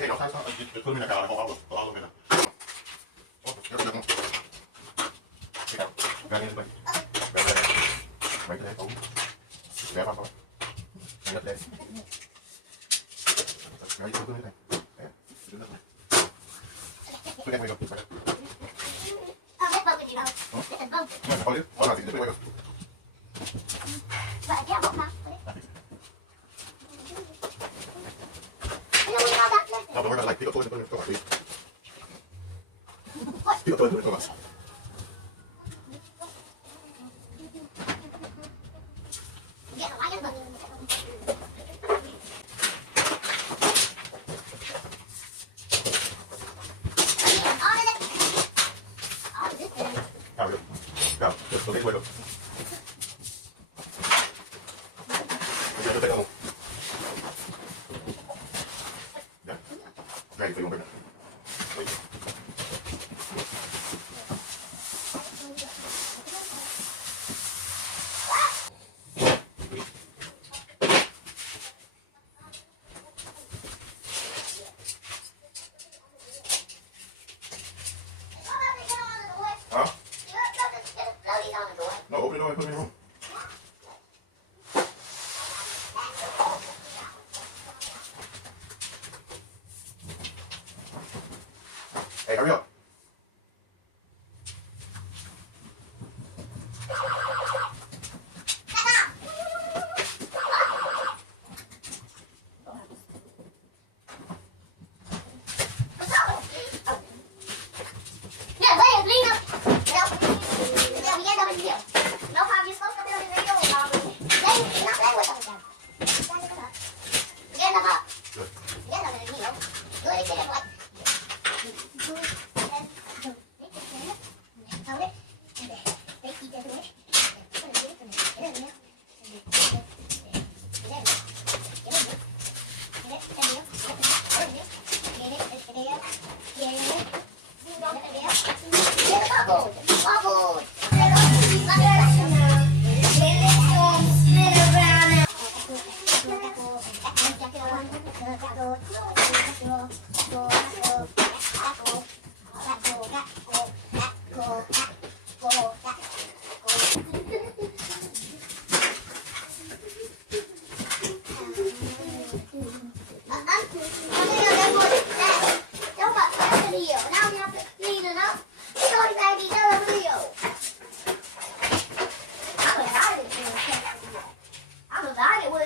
hey, don't just put them in the car. I'll put them in there. Oh, there's a good one. Here, grab it in the plate. Grab that. Right there. Oh. Grab my phone. Hang up there. Now you can do anything. Yeah, do nothing. Put that way up. Right. Huh? Yeah, hold it. Hold on, take the way up. No, don't worry about it. Like, pick up toys and put it in the car, please. Pick up toys and put it in the car. Go. Just go take the way up. Okay, go take that one. Yeah. Drag it so you don't break it. Wait. Huh? No, open the door and put them in the room. Hey, hurry up.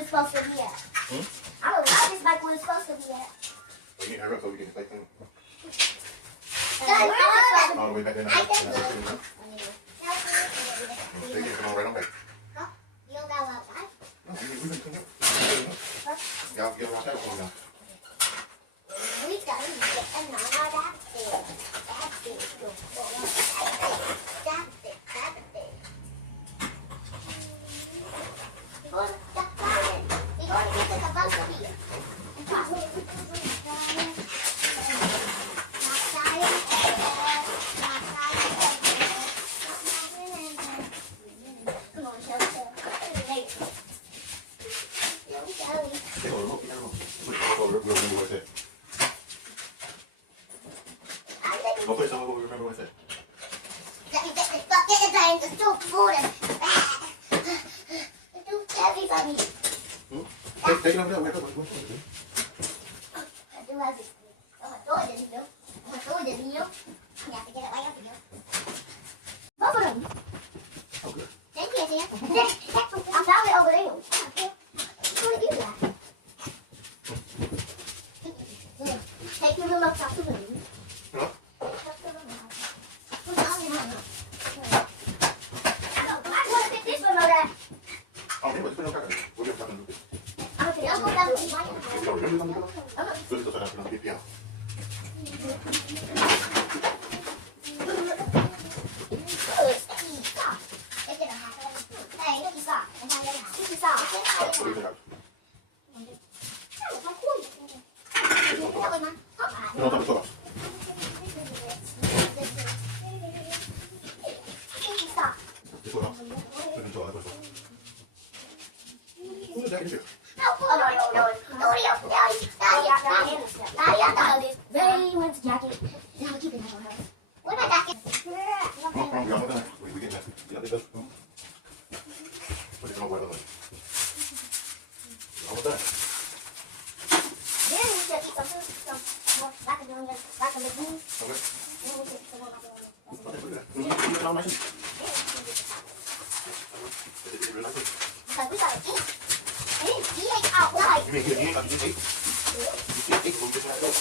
Supposed to be at. I don't like this bike where it's supposed to be at. Well, you can hurry up so we can get this thing. All the way back there. I think They can come on right on back. Huh? You don't got a lot of time? No, we've been cleaning up. Y'all get around that one now. We got to get another that's it. That's it. That's it. That's it. We're going to get to the bus here. Go play some of what we remember with it. Let me get this bucket and drain the soup for them. It's too heavy for me. Take it over there. Where go? I do have it. Oh, I throw it in here. I throw it in here. You have to get it right up here. Bubble them. Okay. Thank you, dear. I found it over there. What do you do that? Take your little top of it. Huh? Oh, anyway, it's been okay. We'll get something to do. Good stuff that I'm going to get out. No, no, no. Who's that in here? No, how much? Cần biết rồi chứ. Chỉ hay học rồi. Mình nghĩ là như thế. Chỉ cũng biết là đâu.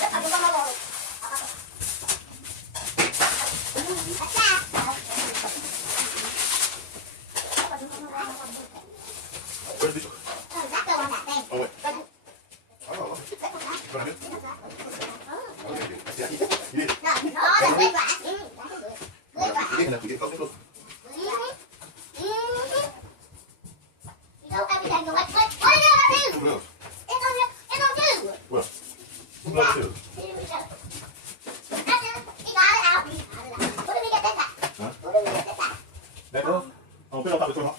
Rất là ngon rồi. Where's this? Rất là ngon đây. Oh wait. Oh. Gonna do? Okay. Yeah. You did. Đó là kết quả. Kết quả. You did. Close. Đâu ai bị đánh rồi. Ôi đi. Who else? Em không chứ. Well. Who else too? That girl? Oh, put it on top of the toilet.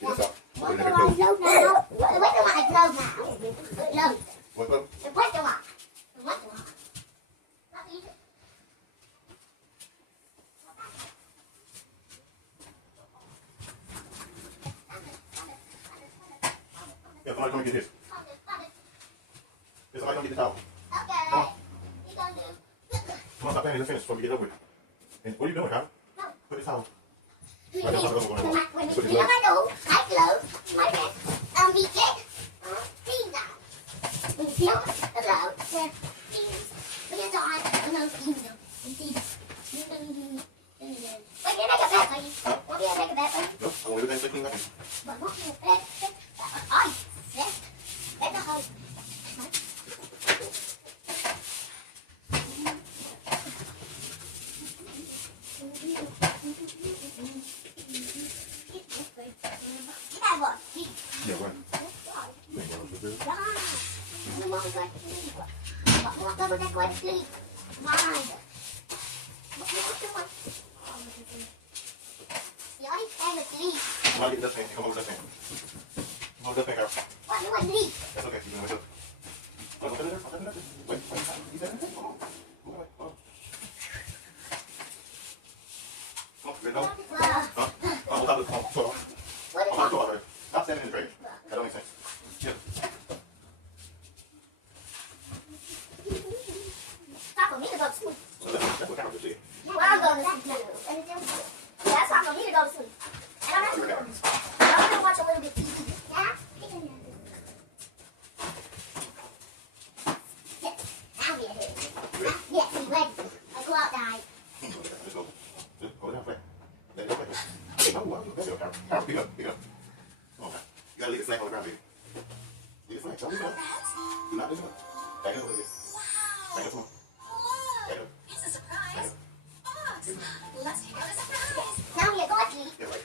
Get this out. Put it in the clothes. What? Yeah, somebody come and get this. Yeah, somebody come get the towel. Come on, stop playing. Let's finish before we get over with. And what are you doing, Kyle? Put this towel. Right there, put it on. Put it on. Nope, I want everything to clean up. Yeah, right. Somebody get the dustpan. Come over the dustpan. Come over the dustpan, Kyle. That's okay. You can wait up. I'll put it there. I'll put it there. Wait. You said it? Come on. Come on. Come on, get it out. Huh? On top of the toilet. On top of the toilet. Stop standing in the drain. That don't make sense. Yeah. So that's what Kyle just did. Just go. Just go down flat. Let it go like this. Oh, wow. There you go, Kyle. Kyle, pick up. Pick up. Come on, Kyle. You gotta leave the flag on the ground, baby. Leave the flag. Don't leave it up. Do not leave it up. Back it up a little bit. Back it up some more. Back it up. It's a surprise. Boss, let's take out a surprise. Now you're going to Yeah, right.